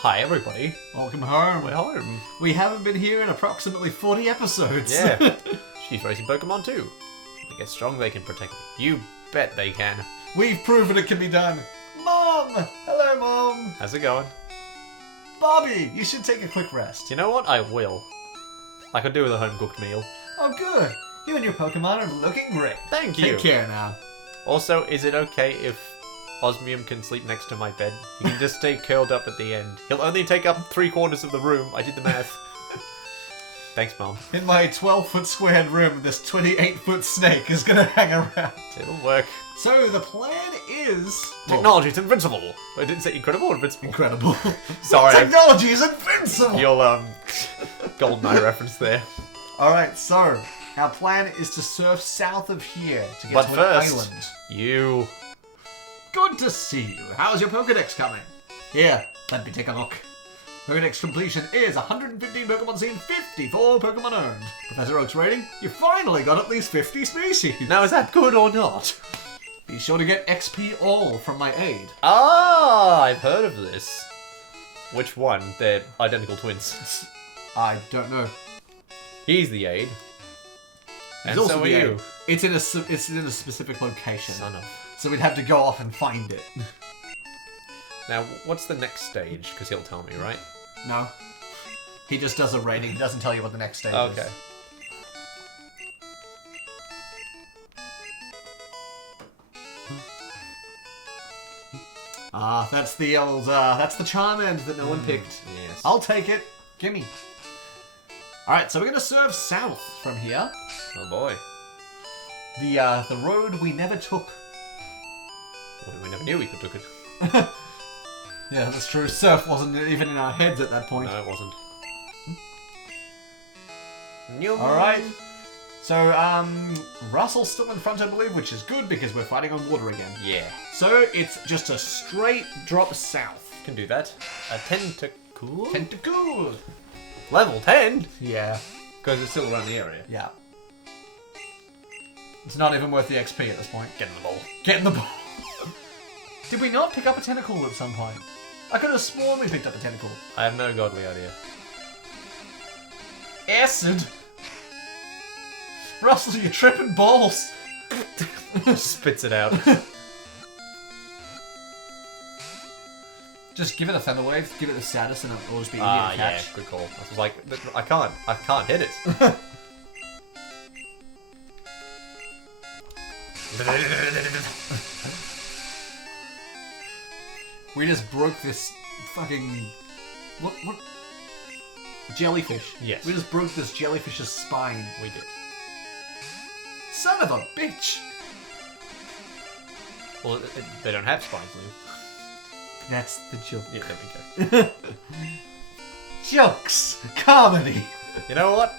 Hi everybody. Welcome home. We're home. We haven't been here in approximately 40 episodes. Yeah. She's racing Pokemon too. If they get strong, they can protect me. You bet they can. We've proven it can be done. Mom! Hello, Mom. How's it going? Bobby, you should take a quick rest. You know what? I will. I could do with a home-cooked meal. Oh, good. You and your Pokemon are looking great. Thank you. Take care now. Also, is it okay if Osmium can sleep next to my bed? He can just stay curled up at the end. He'll only take up 3/4 of the room. I did the math. Thanks, Mom. In my 12-foot squared room, this 28-foot snake is gonna hang around. It'll work. So the plan is... Technology's invincible. I didn't say incredible or invincible. Incredible. Sorry. Technology is invincible! You'll, GoldenEye reference there. Alright, so our plan is to surf south of here to get to an island. You... Good to see you. How's your Pokedex coming? Here, let me take a look. Pokedex completion is 115 Pokemon seen, 54 Pokemon owned. Professor Oak's rating, you finally got at least 50 species. Now, is that good or not? Be sure to get XP all from my aid. Ah, I've heard of this. Which one? They're identical twins. I don't know. He's the aid. He's And also so are the you. aid. It's in a specific location. Son of... So we'd have to go off and find it. Now, what's the next stage? Because he'll tell me, right? No. He just does a rating. He doesn't tell you what the next stage is. Okay. Ah, that's the old, that's the Charmander that no one picked. Yes. I'll take it. Gimme. Alright, so we're gonna surf south from here. Oh boy. The road we never took. Well, we never knew we could took it. Yeah, that's true. Surf wasn't even in our heads at that point. No, it wasn't. Alright. So, Russell's still in front, I believe, which is good because we're fighting on water again. Yeah. So, it's just a straight drop south. Can do that. A tentacle? Tentacool! Level 10? Yeah. Because it's still around the area. Yeah. It's not even worth the XP at this point. Get in the ball. Get in the ball! Did we not pick up a tentacle at some point? I could have sworn we picked up a tentacle. I have no godly idea. Acid! Russell, you're tripping balls! Spits it out. Just give it a feather wave, give it the status, and it'll always be easy Ah, to yeah, catch. good call. I was like, I can't hit it. We just broke this fucking... What? Jellyfish. Yes. We just broke this jellyfish's spine. We did. Son of a bitch! Well, they don't have spines, Lou. That's the joke. Yeah, there we go. Jokes! Comedy! You know what?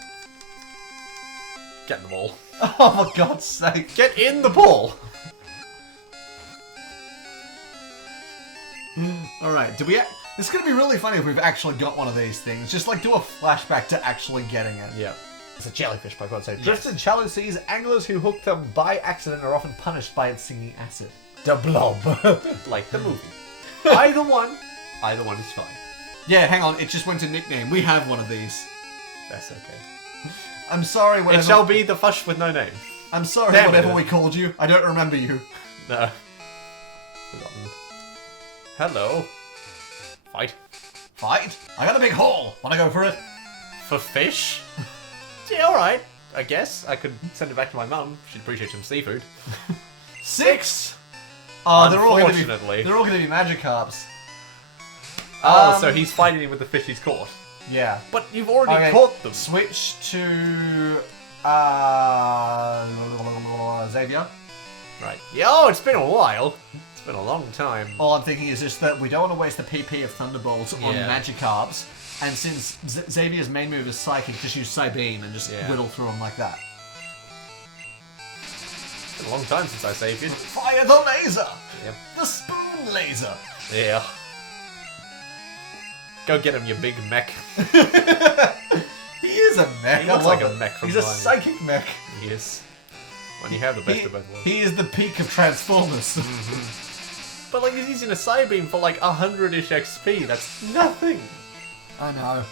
Get in the ball. Oh, for God's sake. Get in the ball! Alright, do we... It's gonna be really funny if we've actually got one of these things. Just, like, do a flashback to actually getting it. Yeah. It's a jellyfish Pokemon, so Yes. drifts in shallow seas, anglers who hook them by accident are often punished by its singing acid. The blob. Like the movie. Either one is fine. Yeah, hang on, it just went to nickname. We have one of these. That's okay. I'm sorry, whatever. It shall be the Fush with no name. I'm sorry, Damn it. whatever we called you. I don't remember you. No. Forgotten. Hello. Fight. Fight? I got a big hole. Wanna go for it? For fish? Yeah, alright. I guess. I could send it back to my mum. She'd appreciate some seafood. 6! Oh, they're all Unfortunately. gonna be Magikarps. Oh, so he's fighting him with the fish he's caught. Yeah. But you've already Okay, caught them. Switch to... Xavier. Right. Yeah, oh, it's been a while. It's been a long time. All I'm thinking is just that we don't want to waste the PP of Thunderbolts on Yeah. Magikarps. And since Xavier's main move is Psychic, just use Psybeam and just whittle through them like that. It's been a long time since I saved you. Fire the laser! Yep. The spoon laser! Yeah. Go get him, you big mech. He is a mech. He looks like a mech from He's a behind. psychic mech. He is. When you have the best of both worlds. He is the peak of Transformers. But like, he's using a Psybeam for like 100-ish XP. That's nothing. I know.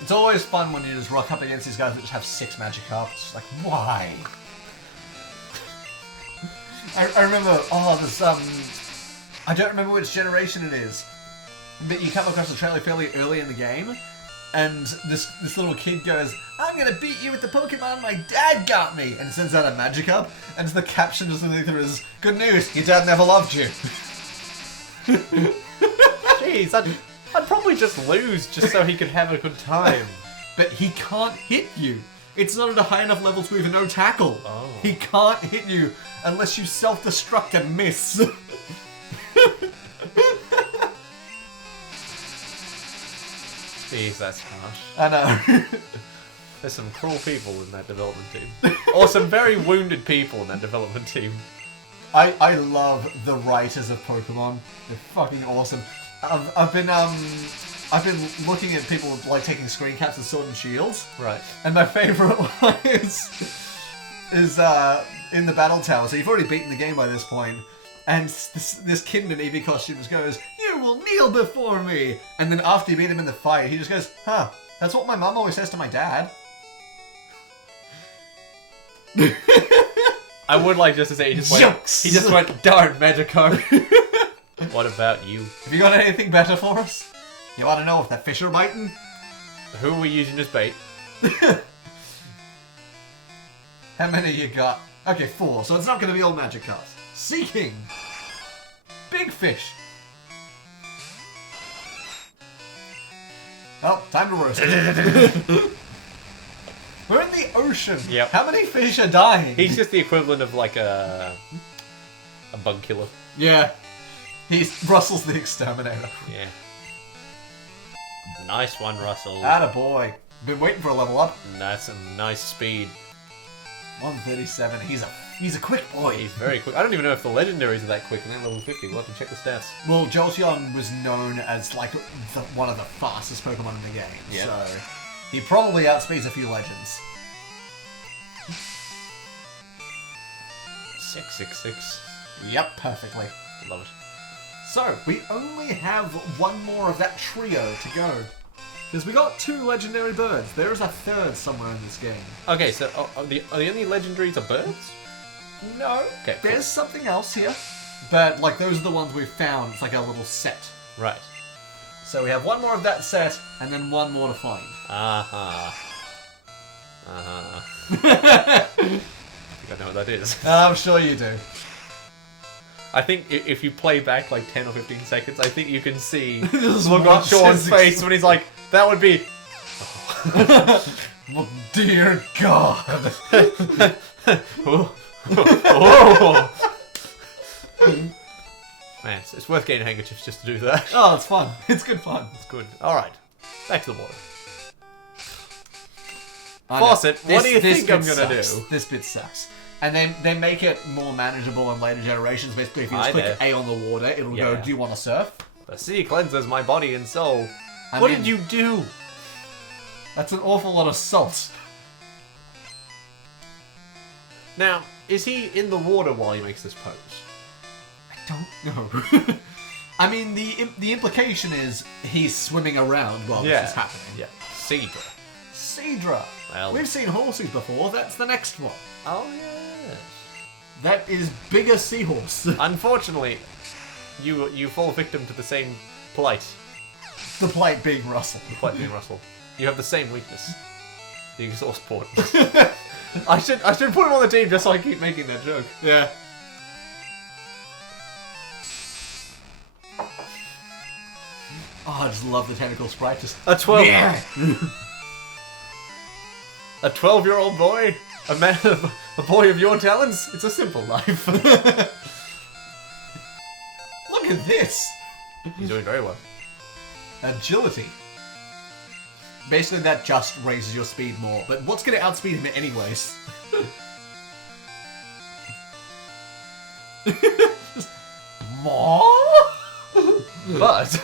It's always fun when you just rock up against these guys that just have 6 Magikarp. It's just like, why? I remember, I don't remember which generation it is, but you come across the trailer fairly early in the game, and this little kid goes, "I'm gonna beat you with the Pokemon my dad got me," and sends out a Magikarp, and the caption just underneath there is, "Good news, your dad never loved you." Jeez, I'd probably just lose just so he could have a good time. But he can't hit you. It's not at a high enough level to even know tackle. Oh. He can't hit you unless you self-destruct and miss. Jeez, that's harsh. I know. There's some cruel people in that development team. Or some very wounded people in that development team. I love the writers of Pokemon. They're fucking awesome. I've been looking at people like taking screen caps of Sword and Shields. Right. And my favourite one is in the battle tower. So you've already beaten the game by this point. And this kid in an Eevee costume just goes, "You will kneel before me!" And then after you beat him in the fight, he just goes, "Huh, that's what my mum always says to my dad." I would like just to say he just Jokes. went, "Darn, Magikarp." What about you? Have you got anything better for us? You want to know if the fish are biting? Who are we using as bait? How many you got? Okay, 4, so it's not going to be all Magikarps. Seeking! Big fish! Well, time to roast it. We're in the ocean. Yep. How many fish are dying? He's just the equivalent of like a bug killer. Yeah. Russell's the exterminator. Yeah. Nice one, Russell. Attaboy. Been waiting for a level up. That's some nice speed. 137. He's a quick boy. He's very quick. I don't even know if the legendaries are that quick in that level 50. We'll have to check the stats. Well, Jolteon was known as like one of the fastest Pokemon in the game. Yep. So he probably outspeeds a few legends. 666. Yep, perfectly. Love it. So, we only have one more of that trio to go. Because we got 2 legendary birds. There is a third somewhere in this game. Okay, so are the only legendaries are birds? No. Okay, cool. There's something else here. But, like, those are the ones we've found. It's like a little set. Right. So we have one more of that set, and then one more to find. Uh-huh. Uh-huh. I think I know what that is. I'm sure you do. I think if you play back like 10 or 15 seconds, I think you can see This look on one Sean's says face when he's like, that would be... Well, dear God. Oh. Man, it's worth getting handkerchiefs just to do that. Oh, it's fun. It's good fun. It's good. Alright, back to the water. I know. Faucet, what do you This think I'm bit gonna sucks. do? This bit sucks. And they make it more manageable in later generations. Basically, if you just I click know. A on the water, it'll go, Yeah. "Do you want to surf?" The sea cleanses my body and soul. I What mean, did you do? That's an awful lot of salt. Now, is he in the water while he makes this pose? I don't know. I mean, the implication is he's swimming around while this is happening. Yeah. Cedra. Seadra. Well- We've seen horses before. That's the next one. Oh, yes. That is bigger seahorse. Unfortunately, you fall victim to the same plight. The plight being Russell. The plight being Russell. You have the same weakness. The exhaust port. I should put him on the team just so I keep making that joke. Yeah. Oh, I just love the tentacle sprite. Just A 12. Yeah. A 12-year-old boy? A man, a boy of your talents? It's a simple life. Look at this. He's doing very well. Agility. Basically, that just raises your speed more. But what's going to outspeed him anyways? More? But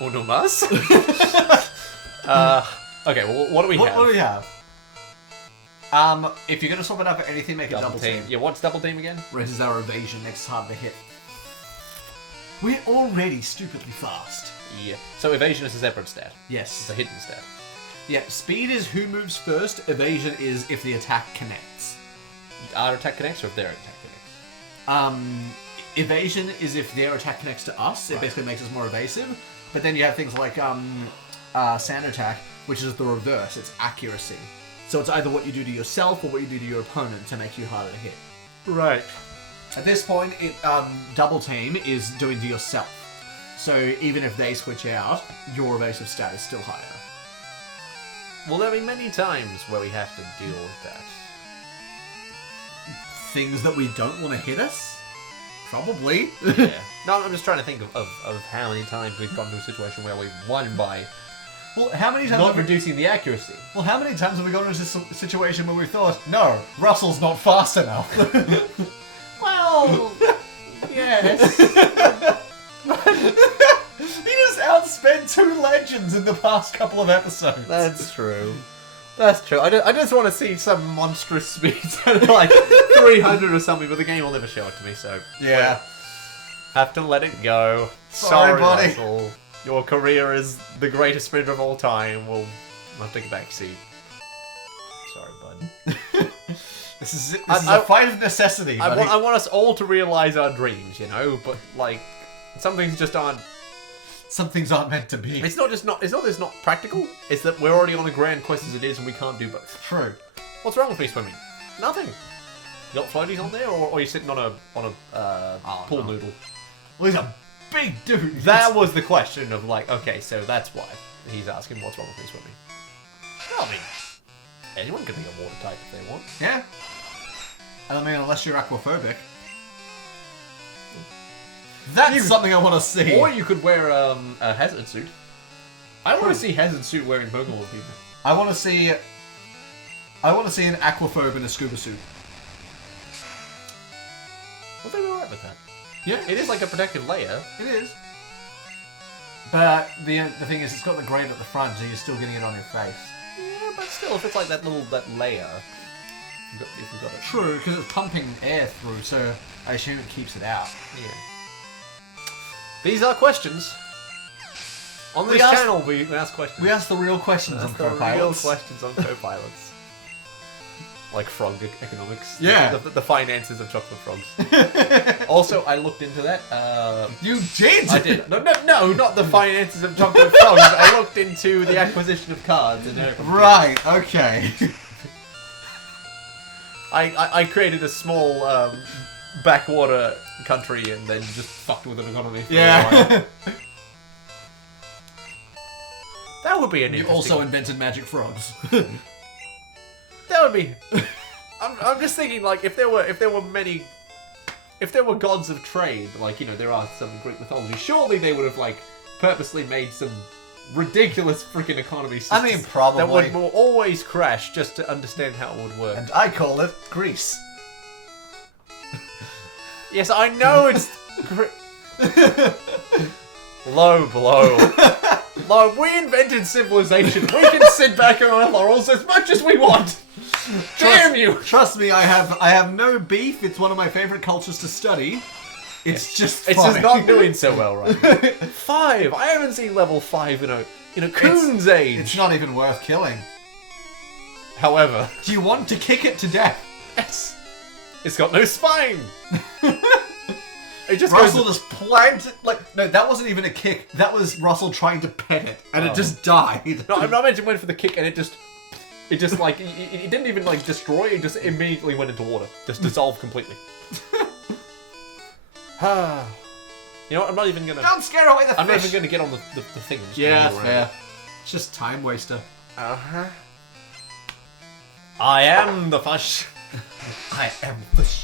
uno más. Okay. Well, what do we have? What do we have? If you're gonna swap it up for anything, make it double team. Yeah, what's double team again? Raises our evasion, makes it harder to hit. We're already stupidly fast. Yeah. So evasion is a separate stat. Yes. It's a hidden stat. Yeah, speed is who moves first, evasion is if the attack connects. Our attack connects or if their attack connects? Evasion is if their attack connects to us, it basically makes us more evasive. But then you have things like sand attack, which is the reverse, it's accuracy. So it's either what you do to yourself or what you do to your opponent to make you harder to hit. Right. At this point, double team is doing to yourself. So even if they switch out, your evasive stat is still higher. Well, there'll be many times where we have to deal with that. Things that we don't want to hit us? Probably. Yeah. No, I'm just trying to think of how many times we've gone to a situation where we've won by Well, how many times not reducing the accuracy. Well, how many times have we gone into this situation where we thought, no, Russell's not fast enough? Well, yes. He just outspent 2 legends in the past couple of episodes. That's true. That's true. I just want to see some monstrous speeds at like 300 or something, but the game will never show it to me, so... Yeah. Have to let it go. Sorry, buddy. Russell. Your career is the greatest sprinter of all time. We'll have to take a back seat. Sorry, bud. This is a fight of necessity, buddy. I want us all to realize our dreams, you know, but like some things just aren't. Some things aren't meant to be. It's not just not practical. It's that we're already on a grand quest as it is, and we can't do both. True. What's wrong with me swimming? Nothing. You got floaties on there, or are you sitting on a pool noodle? Well, he's a big dude. That was the question of like, okay, so that's why he's asking what's wrong with me swimming. I mean, anyone can be a water type if they want. Yeah. I mean, unless you're aquaphobic. That's something I want to see. Or you could wear a hazard suit. I want to see hazard suit wearing Pokemon people. I want to see an aquaphobe in a scuba suit. Well, they're alright with that. Yeah, It is like a protective layer. it is. But the thing is, it's got the grate at the front, so you're still getting it on your face. Yeah, but still, if it's like that layer, if you've got it. True, because it's pumping air through, so I assume it keeps it out. Yeah. These are questions. On this channel, we ask questions. We ask the real questions on the real CoPilots. questions on CoPilots. Like frog economics. Yeah. The finances of chocolate frogs. Also, I looked into that. You did? I did. No, not the finances of chocolate frogs. I looked into the acquisition of cards. And right, okay. I created a small backwater country and then just fucked with an economy for a while. That would be an You interesting... also invented magic frogs. That would be... I'm just thinking, like, if there were gods of trade, like, you know, there are some in Greek mythology, surely they would have, like, purposely made some ridiculous freaking economy systems. I mean, probably. That would always crash just to understand how it would work. And I call it Greece. Yes, I know it's... Low blow. Low, we invented civilization. We can sit back on our laurels as much as we want. Damn you! Trust me, I have no beef. It's one of my favorite cultures to study. It's just not doing so well right now. 5. I haven't seen level 5 in a coon's age. It's not even worth killing. However, do you want to kick it to death? Yes. It's got no spine. It just Russell just planked it. Like, no, that wasn't even a kick. That was Russell trying to pet it, and it just died. No, I imagine went for the kick, and it just like it didn't even like destroy. It just immediately went into water, just dissolved completely. You know what? I'm not even gonna. Don't scare away the fish. I'm not even gonna get on the thing. I'm just yeah, gonna fair. It's just time waster. I am the fish. I am fish.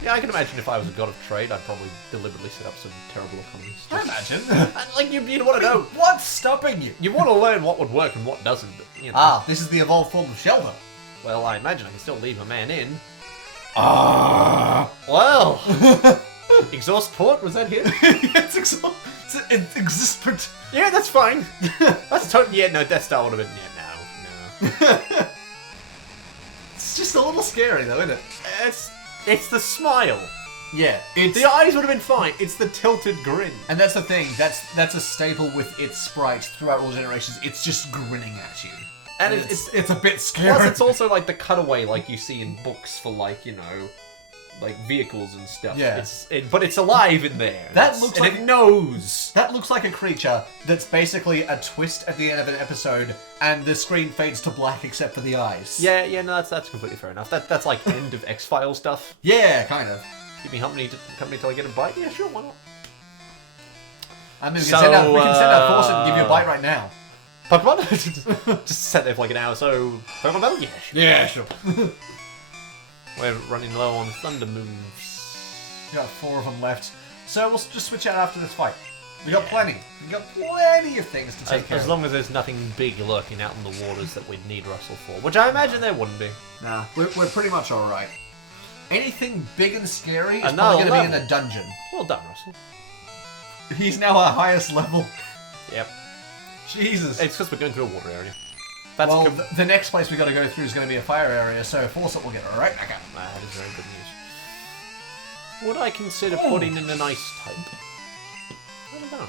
Yeah, I can imagine if I was a god of trade, I'd probably deliberately set up some terrible economies. I imagine. And, like, you'd want to know. What's stopping you? You want to learn what would work and what doesn't. But, you know. This is the evolved form of shelter. Well, I imagine I can still leave a man in. Well. Exhaust port? Was that here? It's exist. Yeah, that's fine. That's totally... Yeah, no, Death Star would have been... Yeah, no. It's just a little scary though, isn't it? It's the smile. Yeah, it's... The eyes would have been fine. It's the tilted grin. And that's the thing. That's a staple with its sprite throughout all generations. It's just grinning at you. And it's a bit scary. Plus, it's also like the cutaway, like you see in books for, like, you know, like vehicles and stuff. Yeah. But it's alive in there. That looks like it knows. That looks like a creature that's basically a twist at the end of an episode, and the screen fades to black except for the eyes. Yeah, no, that's completely fair enough. That's like end of X-Files stuff. Yeah, kind of. Give me company till I get a bite. Yeah, sure, why not? I mean, we can send out Fawcett and give you a bite right now. Pokemon? Just sat there for like an hour, so... Pokemon Battle? Yeah, sure. Yeah, sure. We're running low on Thunder moves. We got 4 of them left. So we'll just switch out after this fight. We got plenty. We got plenty of things to take care of. As long as there's nothing big lurking out in the waters that we'd need Russell for. Which I imagine there wouldn't be. Nah, we're pretty much alright. Anything big and scary is Another probably going to be in a dungeon. Well done, Russell. He's now our highest level. Yep. Jesus. It's because we're going through a water area. Well, the next place we got to go through is going to be a fire area, so Fawcett will get right back up. That is very good news. Would I consider putting in an ice type? I don't know.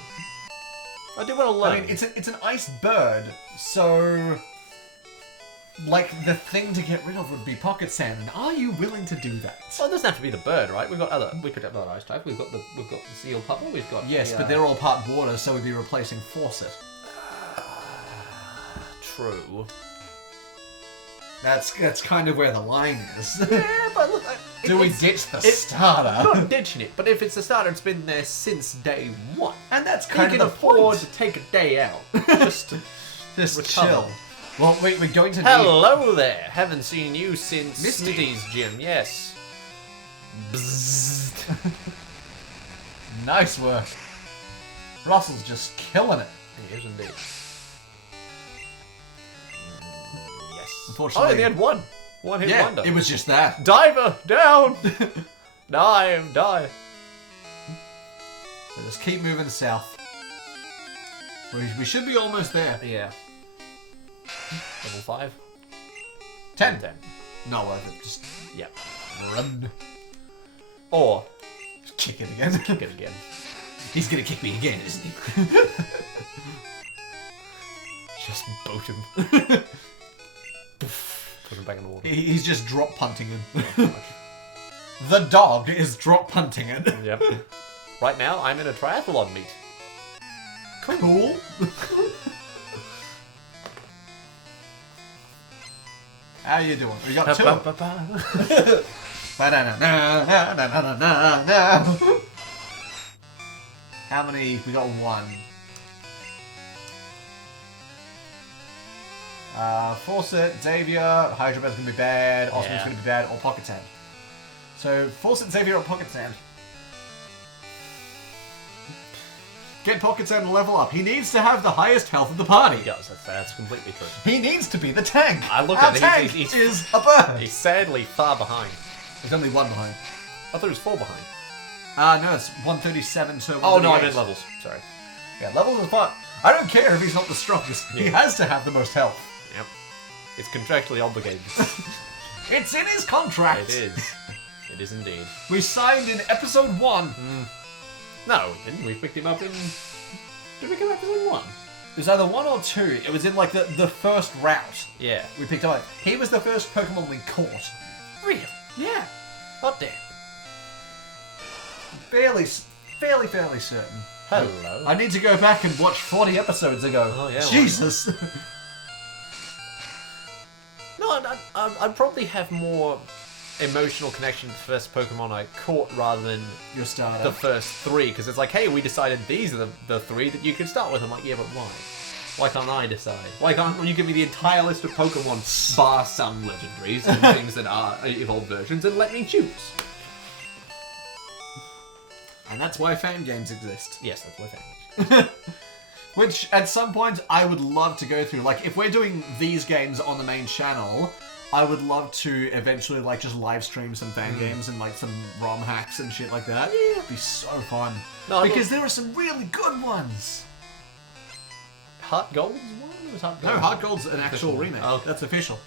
I do want to learn. I mean, it's an ice bird, so... Like, the thing to get rid of would be pocket sand, and are you willing to do that? Well, it doesn't have to be the bird, right? We picked up another ice type. We've got the seal puppet. We've got yes, but they're all part water, so we'd be replacing Fawcett. True. That's kind of where the line is. Yeah, but look, do we ditch the starter? I'm not ditching it, but if it's a starter, it's been there since day one, and that's kind of the the afford point. to take a day out, just just recover. chill. Well, we're going to. Hello there. Haven't seen you since Misty. Smitty's gym. Yes. Bzzzt. Nice work. Russell's just killing it. He is indeed. Yes. Unfortunately, oh, they had one. One hit wonder. It was just that. Diver down. Die. So just keep moving south. We should be almost there. Yeah. Level 5. 10. 10. Not worth it. Just Yep. run. Or Just kick it again. kick it again. He's gonna kick me again, isn't he? Just boat him. Put him back in the water. He's just drop punting him. Yeah, pretty much. The dog is drop punting it. Yep. Right now, I'm in a triathlon meet. Cool. How you doing? We got 2. How many? We got 1. Fawcett, Xavier, Hydrobed's gonna be bad, Osmond's gonna be bad, or Pocket Sand. So, Fawcett, Xavier, or Pocket Sand. Get Pocket Sand to level up. He needs to have the highest health of the party. He does, that's completely true. He needs to be the tank. I look Our at it, tank he's is a bird. He's sadly far behind. There's only 1 behind. I thought he was 4 behind. No, it's 137 to 138. Oh no, I meant levels. Sorry. Yeah, levels is fine. I don't care if he's not the strongest. He Yeah. has to have the most health. Yep. It's contractually obligated. It's in his contract. It is. It is indeed. We signed in episode 1. No, we didn't. We picked him up in... Did we come up in 1? It was either 1 or 2. It was in like the first route. Yeah. We picked him up. He was the first Pokemon we caught. Really? Yeah. Hot damn. Fairly certain. Hello. I need to go back and watch 40 episodes ago. Oh, yeah, Jesus. No, I'd probably have more emotional connection to the first Pokemon I caught rather than Your starter. the first 3, because it's like, hey, we decided these are the 3 that you can start with. I'm like, yeah, but why? Why can't I decide? Why can't you give me the entire list of Pokemon, bar some legendaries and things that are evolved versions, and let me choose? And that's why fan games exist. Yes, that's my favorite. Which, at some point, I would love to go through. Like, if we're doing these games on the main channel, I would love to eventually like just live stream some fan games and like some ROM hacks and shit like that. Yeah, it'd be so fun. No, because there are some really good ones. Heart Gold's one? Or was Heart Gold? No, Heart Gold's an actual remake. Oh. That's official.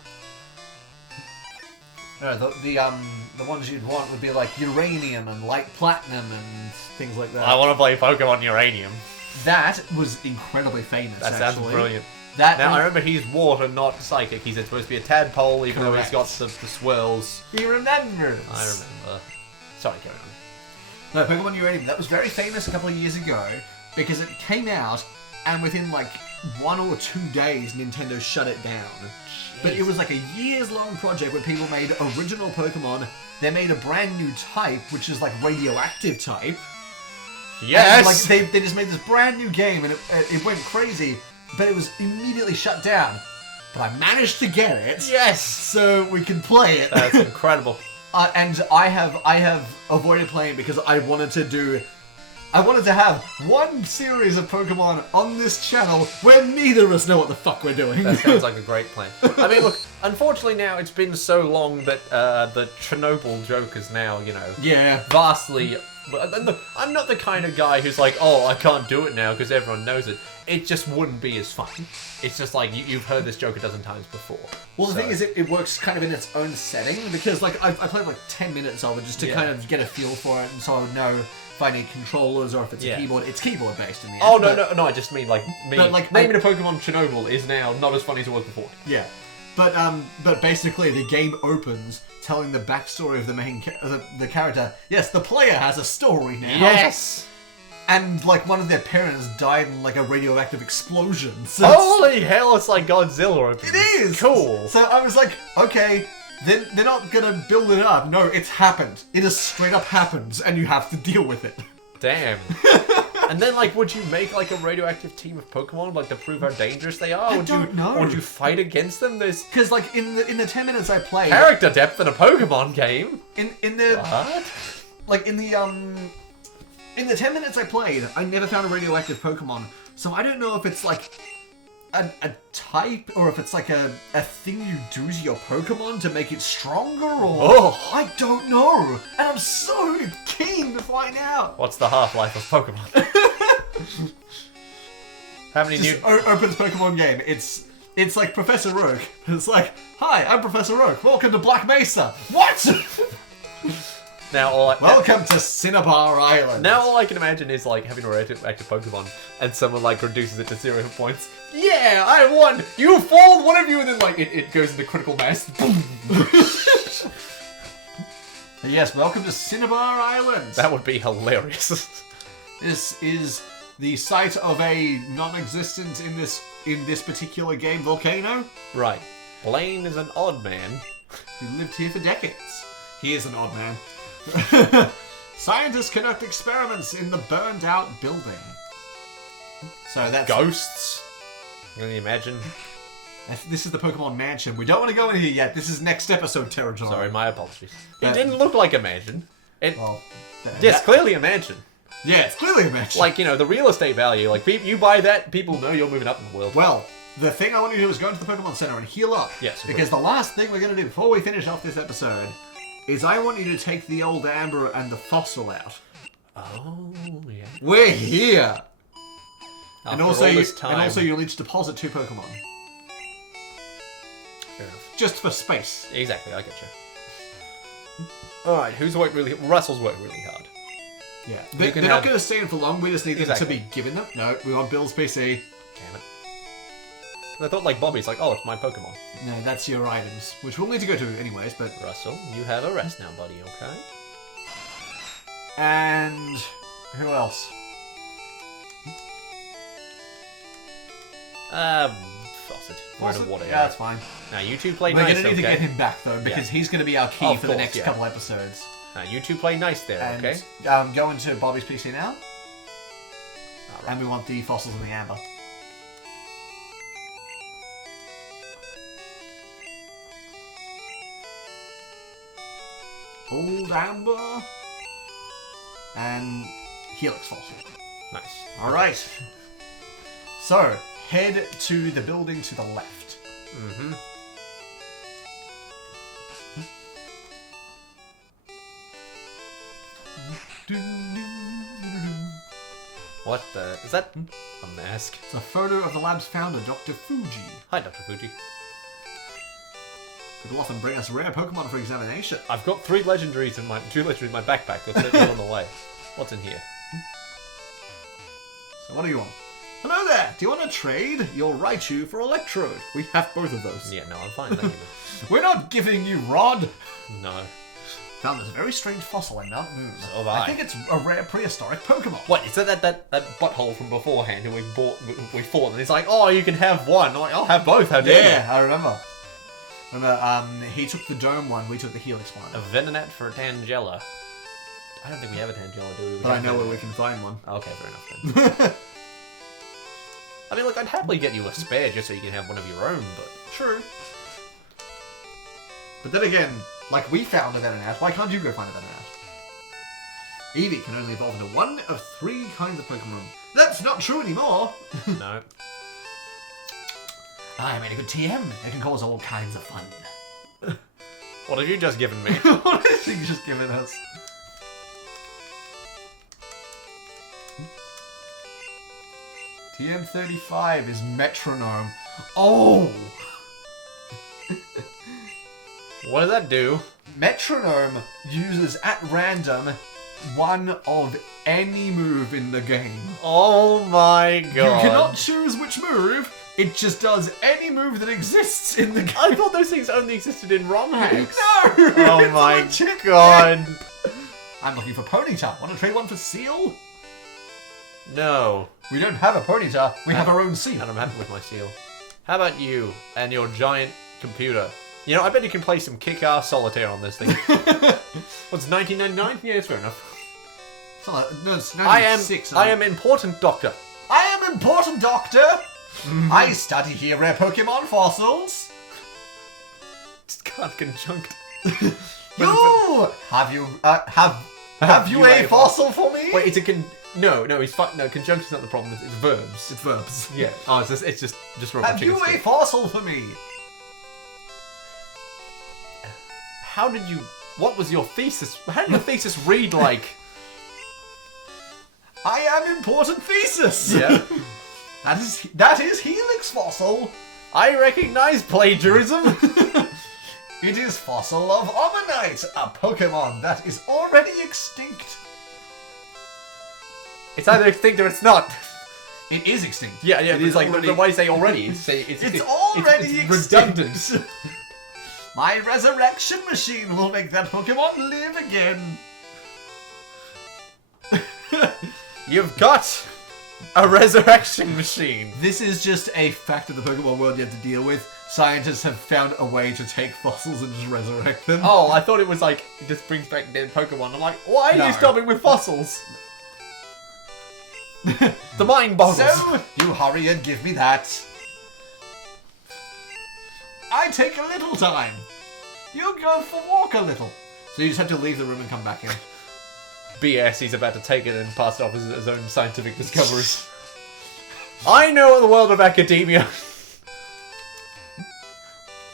No, the ones you'd want would be like Uranium and Light Platinum and things like that. I want to play Pokemon Uranium. That was incredibly famous. That sounds brilliant. That Now, I remember he's water, not psychic. He's supposed to be a tadpole, even though he's got the swirls. He remembers. I remember. Sorry, carry on. No, Pokemon Uranium, that was very famous a couple of years ago because it came out and within like 1 or 2 days Nintendo shut it down. Jeez. But it was like a years-long project where people made original Pokemon. They made a brand new type, which is like radioactive type. Yes! And, like, they just made this brand new game and it went crazy. But it was immediately shut down. But I managed to get it. Yes! So we can play it. That's incredible. And I have avoided playing because I wanted to have one series of Pokemon on this channel where neither of us know what the fuck we're doing. That sounds like a great plan. I mean, look, unfortunately now it's been so long that the Chernobyl joke is now, Yeah. vastly... Look, I'm not the kind of guy who's like, oh, I can't do it now because everyone knows it. It just wouldn't be as fun. It's just like, you've heard this joke a dozen times before. Well, the thing is, it works kind of in its own setting because, like, I played like 10 minutes of it just to kind of get a feel for it, and so I would know if I need controllers or if it's a keyboard. It's keyboard based in the end. Oh, no, I just mean, like, naming a Pokemon Chernobyl is now not as funny as it was before. Yeah. But basically the game opens telling the backstory of the main the character. Yes, the player has a story now. Yes! And, like, one of their parents died in, like, a radioactive explosion. So holy hell, it's like Godzilla opens. It is! Cool. So I was like, okay, they're not gonna build it up. No, it's happened. It has straight up happened, and you have to deal with it. Damn. And then, like, would you make, like, a radioactive team of Pokemon, like, to prove how dangerous they are? I don't know. Would you fight against them? There's... Because, like, in the 10 minutes I played... Character depth in a Pokemon game? In the... What? Like, in the 10 minutes I played, I never found a radioactive Pokemon. So I don't know if it's, like, a type, or if it's, like, a thing you do to your Pokemon to make it stronger, or... Oh. I don't know! And I'm so keen to find out! What's the half-life of Pokemon? How many new... opens Pokemon game. It's like Professor Oak. It's like, hi, I'm Professor Oak. Welcome to Black Mesa. What? Now, welcome to Cinnabar Island. Now all I can imagine is, like, having a radioactive Pokemon and someone, like, reduces it to 0 points. Yeah, I won! You fooled one of you! And then, like, it goes into critical mass. Boom! Yes, welcome to Cinnabar Island. That would be hilarious. This is the site of a non-existent in this particular game volcano. Right. Blaine is an odd man. Who lived here for decades. He is an odd man. Scientists conduct experiments in the burned-out building. So that's... Ghosts? Can you imagine? This is the Pokemon Mansion. We don't want to go in here yet. This is next episode territory. Sorry, my apologies. It didn't look like a mansion. Yes, that... clearly a mansion. Yeah, it's clearly a mansion. Like, the real estate value. Like, you buy that, people know you're moving up in the world. Well, the thing I want you to do is go into the Pokemon Center and heal up. Yes. Because the last thing we're going to do before we finish off this episode is I want you to take the old Amber and the fossil out. Oh, yeah. We're here! After and also, you'll need to deposit 2 Pokemon. Fair enough. Just for space. Exactly, I get you. Alright, who's worked really... Russell's worked really hard. Yeah. They're not going to stay in for long, we just need them to be given them. No, we want Bill's PC. Damn it. I thought, like, Bobby's like, oh, it's my Pokemon. No, that's your items, which we'll need to go to anyways, but... Russell, you have a rest now, buddy, okay? And... who else? Fawcett. Word of water. Yeah, that's fine. Now, you two play We're nice, going to need to get him back, though, because he's going to be our key for the next couple episodes. Now, you two play nice there, and, okay? Go into Bobby's PC now. Right. And we want the fossils and the amber. Old amber. And Helix fossil. Nice. Alright. So, head to the building to the left. Mm-hmm. What the... Is that a mask? It's a photo of the lab's founder, Dr. Fuji. Hi, Dr. Fuji. Who will often bring us rare Pokemon for examination. I've got two legendaries in my backpack. That's it on the way. What's in here? So what do you want? Hello there! Do you want to trade your Raichu for Electrode? We have both of those. Yeah, no, I'm fine, thank you. We're not giving you Rod! No. Found this very strange fossil in Mount Moon. So have I. I think it's a rare prehistoric Pokemon. What, is that butthole from beforehand who we fought, and he's like, oh, you can have one. I'm like, I'll have both, how dare you? Yeah, I remember. He took the Dome one, we took the Helix one. A Venonat for a Tangela. I don't think we have a Tangela, do we? But I know where we can find one. Okay, fair enough then. I mean, look, I'd happily get you a spare just so you can have one of your own, but... True. But then again, like we found a Venonat, why can't you go find a Venonat? Eevee can only evolve into one of 3 kinds of Pokemon. That's not true anymore! No. I made a good TM. It can cause all kinds of fun. What have you just given me? What is he just giving us? TM35 is Metronome. Oh! What does that do? Metronome uses at random one of any move in the game. Oh my god. You cannot choose which move. It just does any move that exists in the game. I thought those things only existed in ROM hacks. No! Oh It's my legit. god. I'm looking for Ponyta. Want to trade one for Seal? No. We don't have a Ponyta. We have our own Seal. And I'm happy with my seal. How about you and your giant computer? You know, I bet you can play some kick-ass solitaire on this thing. What's 1999? Yeah, it's fair enough. No, it's 96. I am important, Doctor. I am important, Doctor. I study here rare Pokemon fossils. Just can't conjunct. You have you a fossil for me? Wait, it's a no, it's no. Conjunction's not the problem. It's verbs. It's verbs. Yeah. Oh, it's just rubber Have you chicken a fossil for me? How did you... What was your thesis? How did your thesis read like? I am important thesis. Yeah. That is Helix fossil. I recognize plagiarism. It is fossil of Omanyte, a Pokemon that is already extinct. It's either extinct or it's not. It is extinct. Yeah, It it's is like already- the way you say already. It's already it's redundant. extinct. My resurrection machine will make that Pokemon live again. You've got a resurrection machine. This is just a fact of the Pokemon world you have to deal with. Scientists have found a way to take fossils and just resurrect them. Oh, I thought it was like, it just brings back dead Pokemon. I'm like, why are No. you stopping with fossils? The mind boggles. So, you hurry and give me that. I take a little time. You go for walk a little. So you just have to leave the room and come back in. BS, he's about to take it and pass it off as his own scientific discoveries. I know the world of academia.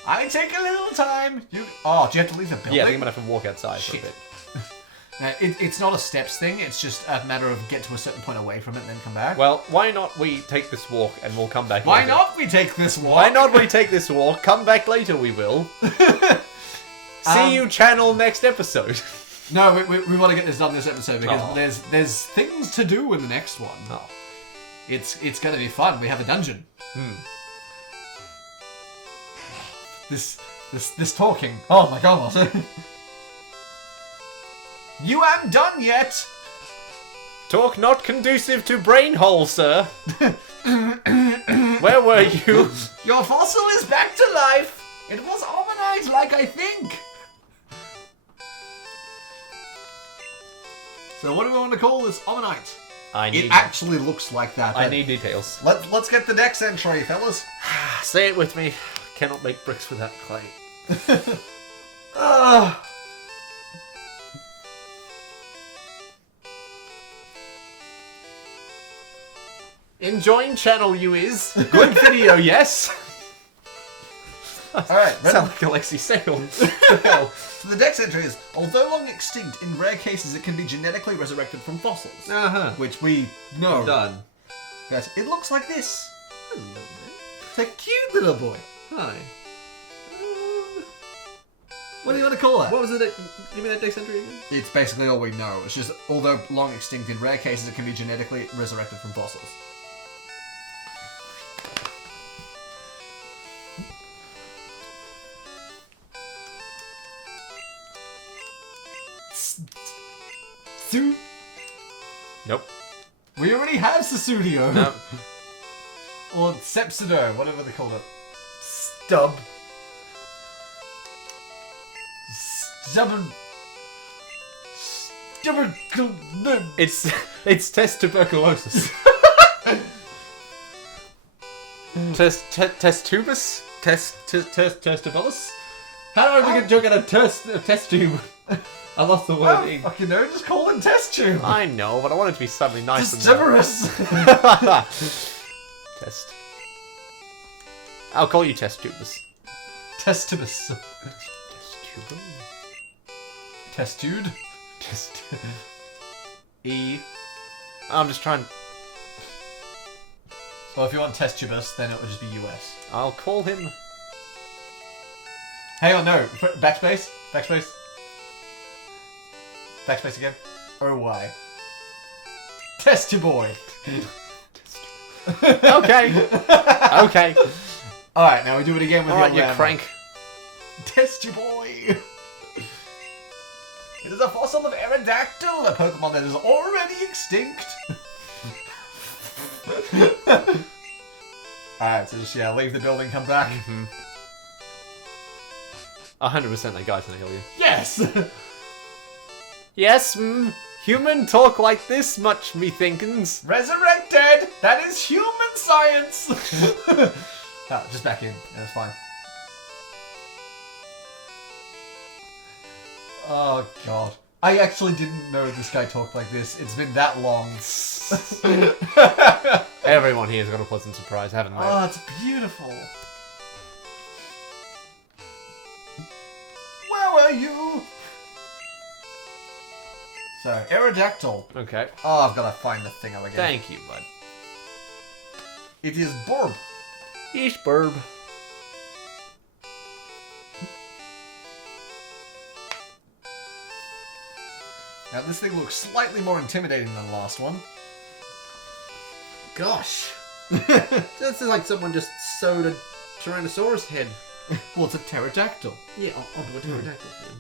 I take a little time. Do you have to leave the building? Yeah, I think I'm gonna have to walk outside for a Shit. bit. It's not a steps thing. It's just a matter of get to a certain point away from it and then come back. Well, why not we take this walk and we'll come back Why later? not we take this walk? Why not we take this walk? Come back later, we will. See you, channel, next episode. No, we want to get this done this episode because Oh. there's things to do in the next one. Oh. It's going to be fun. We have a dungeon. This talking. Oh my god. You aren't done yet. Talk not conducive to brain hole, sir. Where were you? Your fossil is back to life. It was Omanyte, like I think. So what do we want to call this Omanyte? It actually looks like that. I need details. Let's get the next entry, fellas. Say it with me. Cannot make bricks without clay. Enjoying channel you is. Good video, yes. Alright, Sound like Alexi Sale. So the dex entry is, although long extinct, in rare cases it can be genetically resurrected from fossils. Uh-huh. Which we know. Done. That it looks like this. Hello there. It's a cute little boy. Hi. What do you want to call that? What was it? Give me that dex entry again? It's basically all we know. It's just, although long extinct, in rare cases it can be genetically resurrected from fossils. Nope. We already have Susudio. Nope. Or Sepsido, whatever they call it. Stub. Stubborn. It's test tuberculosis. Testubus? Testibulus? How do I make a joke out of test tube? I lost the word. Oh, fucking no, just call it test tube. I know, but I want it to be something nice and Testivorous. Test. I'll call you Testubus. Testibus. Testubus? Testude. Test. E. I'm just trying. Well, if you want Testubus, then it would just be US. I'll call him. Hang on, no. Backspace. Backspace. Backspace again. OY. Testy boy. Okay. Okay. Alright, now we do it again with Alright, your you crank. Testy boy. It is a fossil of Aerodactyl, a Pokemon that is already extinct. Alright, so just, leave the building, come back. 100% that guy's gonna kill you. Yes! Yes, human talk like this much, me thinkins. Resurrected! That is human science! Just back in. Yeah, that's fine. Oh, God. I actually didn't know this guy talked like this. It's been that long. Everyone here's got a pleasant surprise, haven't they? Oh, it's beautiful. Where were you? So, Aerodactyl. Okay. Oh, I've got to find the thing again. Thank you, bud. It is Borb. Yeesh, burb. Now, this thing looks slightly more intimidating than the last one. Gosh. This is like someone just sewed a Tyrannosaurus head. Well, it's a pterodactyl. Yeah, onto a pterodactyl head.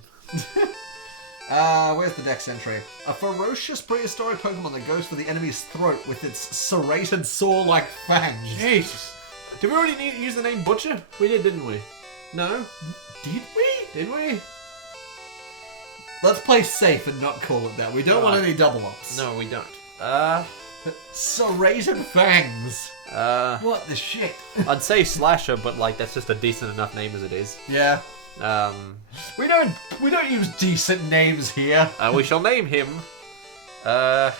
Where's the dex entry? A ferocious prehistoric Pokemon that goes for the enemy's throat with its serrated saw-like fangs. Jesus. Did we already use the name Butcher? We did, didn't we? No? Did we? Did we? Let's play safe and not call it that. We don't want any double-ups. No, we don't. Serrated fangs. What the shit? I'd say Slasher, but like that's just a decent enough name as it is. Yeah. We don't use decent names here. We shall name him. I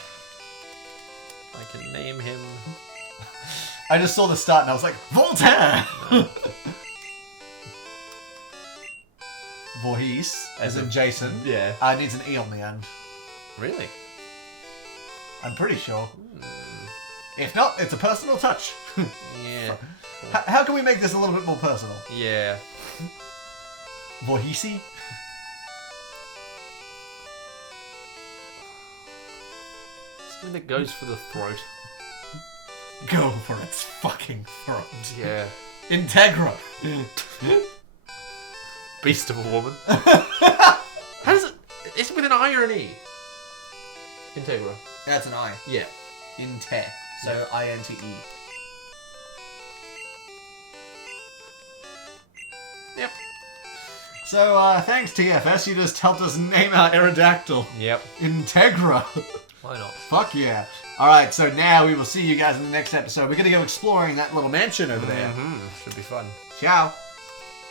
can name him. I just saw the start and I was like, Voltaire! Voorhees, as in Jason. Yeah. Needs an E on the end. Really? I'm pretty sure. If not, it's a personal touch. Yeah. How can we make this a little bit more personal? Yeah. Voorheesy? Something that goes for the throat. Go for its fucking throat. Yeah. Integra. Beast of a woman. How does it... Is it with an I or an E? Integra. That's an I. Yeah. Inte. So I-N-T-E. Yep. So, thanks TFS, you just helped us name our Aerodactyl. Yep. Integra. Why not? Fuck yeah. Alright, so now we will see you guys in the next episode. We're gonna go exploring that little mansion over there. Should be fun. Ciao.